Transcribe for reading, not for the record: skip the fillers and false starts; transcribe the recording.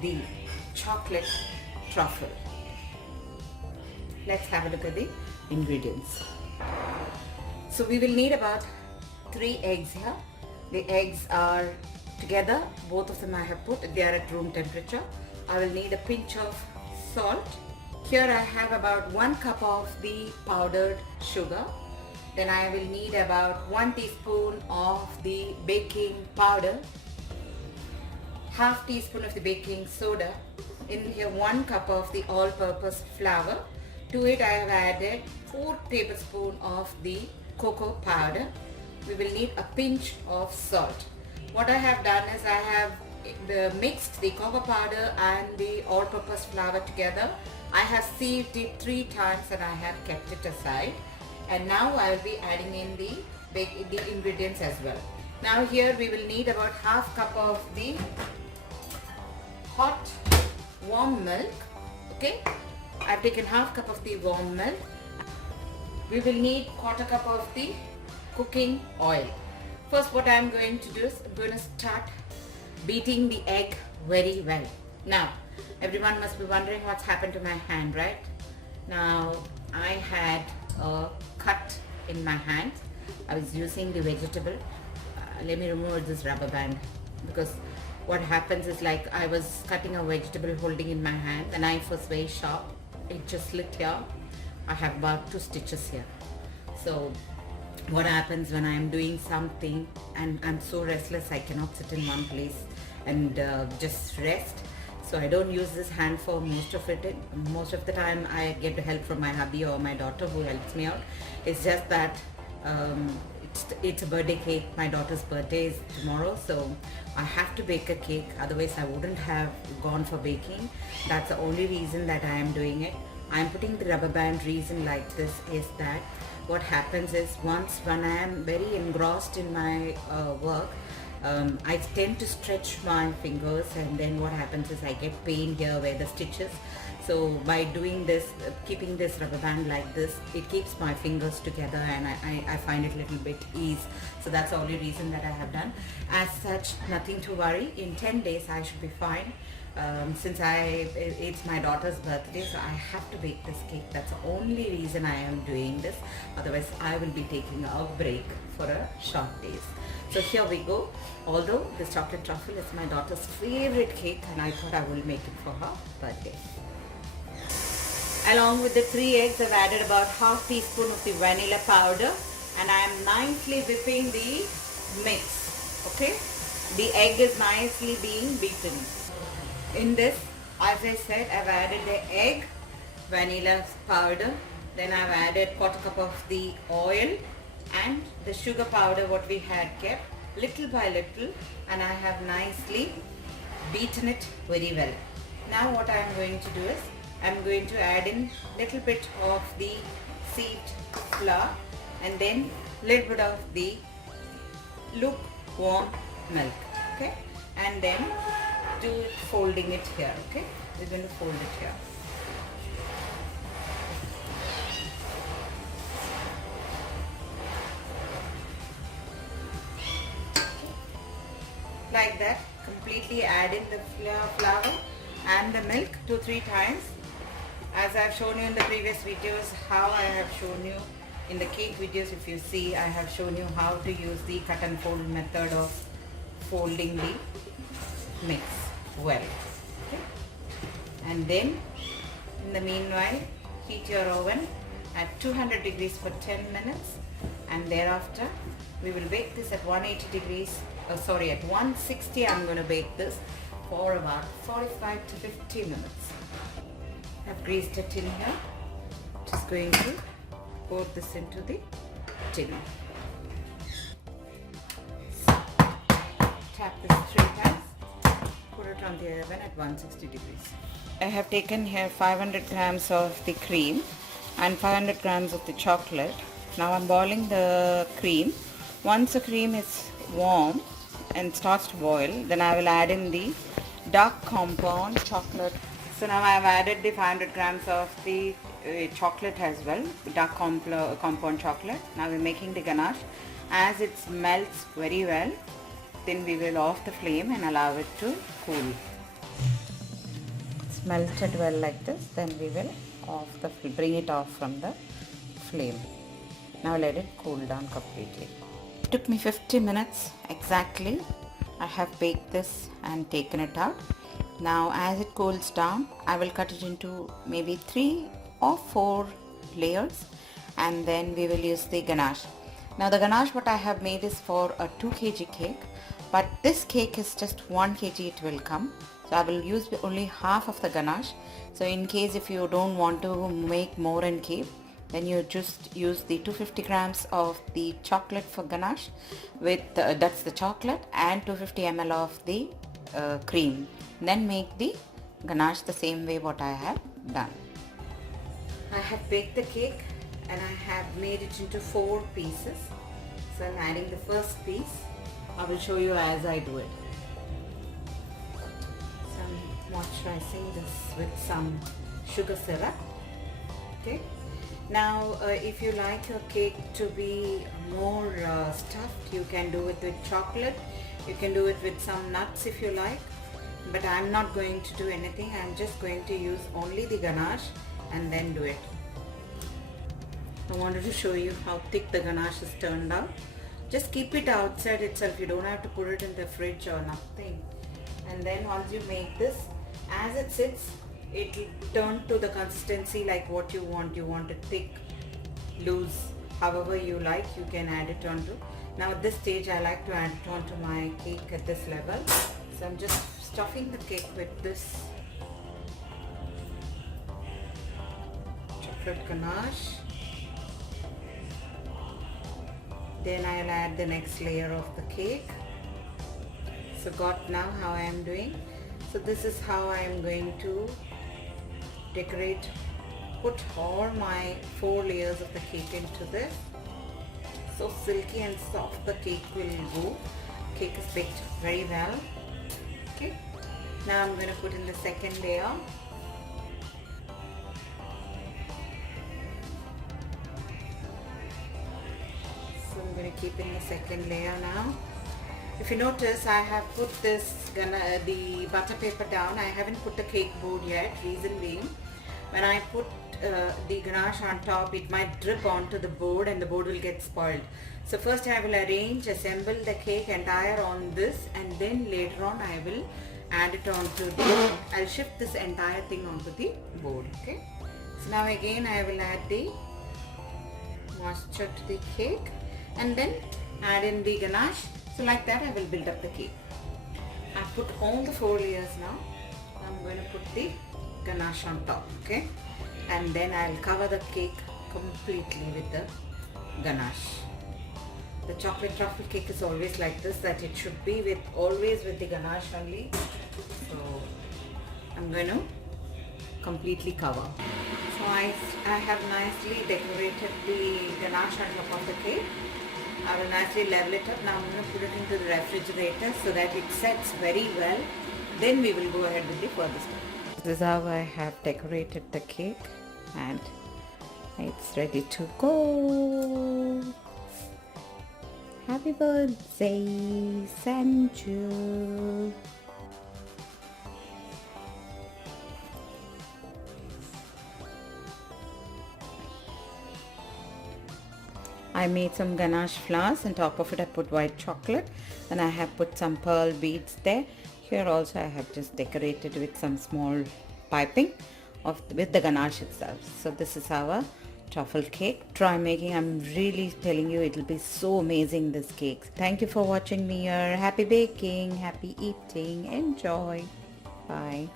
the chocolate truffle. Let's have a look at the ingredients. So we will need about 3 eggs here. The eggs are together, both of them I have put, they are at room temperature. I will need a pinch of salt. Here I have about 1 cup of the powdered sugar. Then I will need about 1 teaspoon of the baking powder, half teaspoon of the baking soda. In here 1 cup of the all-purpose flour. To it I have added 4 tablespoons of the cocoa powder. We will need a pinch of salt. What I have done is I have mixed the cocoa powder and the all-purpose flour together. I have sieved it 3 times and I have kept it aside. And now I will be adding in the ingredients as well. Now here we will need about half cup of the hot warm milk. Okay, I've taken half cup of the warm milk. We will need quarter cup of the cooking oil. First what I am going to do is I'm going to start beating the egg very well. Now everyone must be wondering what's happened to my hand, right? Now I had a cut in my hand. I was using the vegetable. Let me remove this rubber band, because what happens is, like, I was cutting a vegetable holding in my hand. The knife was very sharp. It just slit here. I have about 2 stitches here. So what happens when I am doing something and I'm so restless, I cannot sit in one place and just rest. So I don't use this hand for most of it. Most of the time I get help from my hubby or my daughter who helps me out. It's just that it's a birthday cake. My daughter's birthday is tomorrow, so I have to bake a cake. Otherwise I wouldn't have gone for baking. That's the only reason that I am doing it. I'm putting the rubber band reason like this is that what happens is, once when I am very engrossed in my work, I tend to stretch my fingers, and then what happens is I get pain here where the stitches. So by doing this, keeping this rubber band like this, it keeps my fingers together, and I find it a little bit ease. So that's the only reason that I have done. As such, nothing to worry. In 10 days I should be fine. Since it's my daughter's birthday, so I have to bake this cake. That's the only reason I am doing this. Otherwise I will be taking a break for a short days. So here we go. Although this chocolate truffle is my daughter's favorite cake, and I thought I will make it for her birthday. Along with the 3 eggs, I've added about half teaspoon of the vanilla powder, and I am nicely whipping the mix. Okay, the egg is nicely being beaten. In this, as I said, I've added the egg, vanilla powder, then I've added quarter cup of the oil and the sugar powder what we had kept little by little, and I have nicely beaten it very well. Now what I am going to do is I'm going to add in little bit of the sieved flour and then little bit of the lukewarm milk. Okay, and then folding it here. Okay, we're going to fold it here. Like that, completely add in the flour and the milk 2-3 times, as I have shown you in the previous videos. How I have shown you in the cake videos, if you see, I have shown you how to use the cut and fold method of folding the mix well. Okay, and then in the meanwhile, heat your oven at 200 degrees for 10 minutes, and thereafter we will bake this at 180 degrees. At 160 I'm going to bake this for about 45 to 50 minutes. I've greased a tin here. Just going to pour this into the tin. So, tap this 3 times. Put it on the oven at 160 degrees. I have taken here 500 grams of the cream and 500 grams of the chocolate. Now I'm boiling the cream. Once the cream is warm and starts to boil, then I will add in the dark compound chocolate. So now I have added the 500 grams of the chocolate as well, dark compound chocolate. Now we're making the ganache. As it melts very well, then we will off the flame and allow it to cool. melted well like this, then we will bring it off from the flame. Now let it cool down completely. It took me 50 minutes exactly. I have baked this and taken it out. Now as it cools down, I will cut it into maybe 3 or 4 layers, and then we will use the ganache. Now the ganache what I have made is for a 2 kg cake, but this cake is just 1 kg it will come. So I will use only half of the ganache. So in case if you don't want to make more in cake, then you just use the 250 grams of the chocolate for ganache with that's the chocolate, and 250 ml of the cream. Then make the ganache the same way what I have done. I have baked the cake and I have made it into 4 pieces. So I'm adding the first piece. I will show you as I do it. So I'm moisturizing this with some sugar syrup. Okay. Now if you like your cake to be more stuffed, you can do it with chocolate. You can do it with some nuts if you like. But I'm not going to do anything. I'm just going to use only the ganache and then do it. I wanted to show you how thick the ganache is turned out. Just keep it outside itself. You don't have to put it in the fridge or nothing. And then once you make this, as it sits, it will turn to the consistency like what you want. You want it thick, loose, however you like, you can add it onto. Now at this stage I like to add it onto my cake at this level. So I'm just stuffing the cake with this chocolate ganache. Then I'll add the next layer of the cake. So got now how I am doing. So this is how I am going to decorate, put all my 4 layers of the cake into this. So silky and soft the cake will go. Cake is baked very well. Okay. Now I'm going to put in the second layer. So I'm going to keep in the second layer now. If you notice, I have put the butter paper down. I haven't put the cake board yet. Reason being, when I put the ganache on top, it might drip onto the board and the board will get spoiled. So first I will assemble the cake entire on this, and then later on I will add it onto the, I'll shift this entire thing onto the board. Okay. So now again I will add the moisture to the cake and then add in the ganache. So like that I will build up the cake. I've put all the 4 layers now. I'm going to put the ganache on top, okay? And then I'll cover the cake completely with the ganache. The chocolate truffle cake is always like this, that it should be always with the ganache only. So I'm going to completely cover. So I have nicely decorated the ganache on top of the cake. I will nicely level it up. Now I'm going to put it into the refrigerator so that it sets very well. Then we will go ahead with the further step. This is how I have decorated the cake and it's ready to go. Happy birthday, Sanju. I made some ganache flowers. On top of it I put white chocolate, and I have put some pearl beads there. Here also I have just decorated with some small piping with the ganache itself. So this is our truffle cake. Try making. I'm really telling you, it will be so amazing, this cake. Thank you for watching me here. Happy baking, happy eating, enjoy. Bye.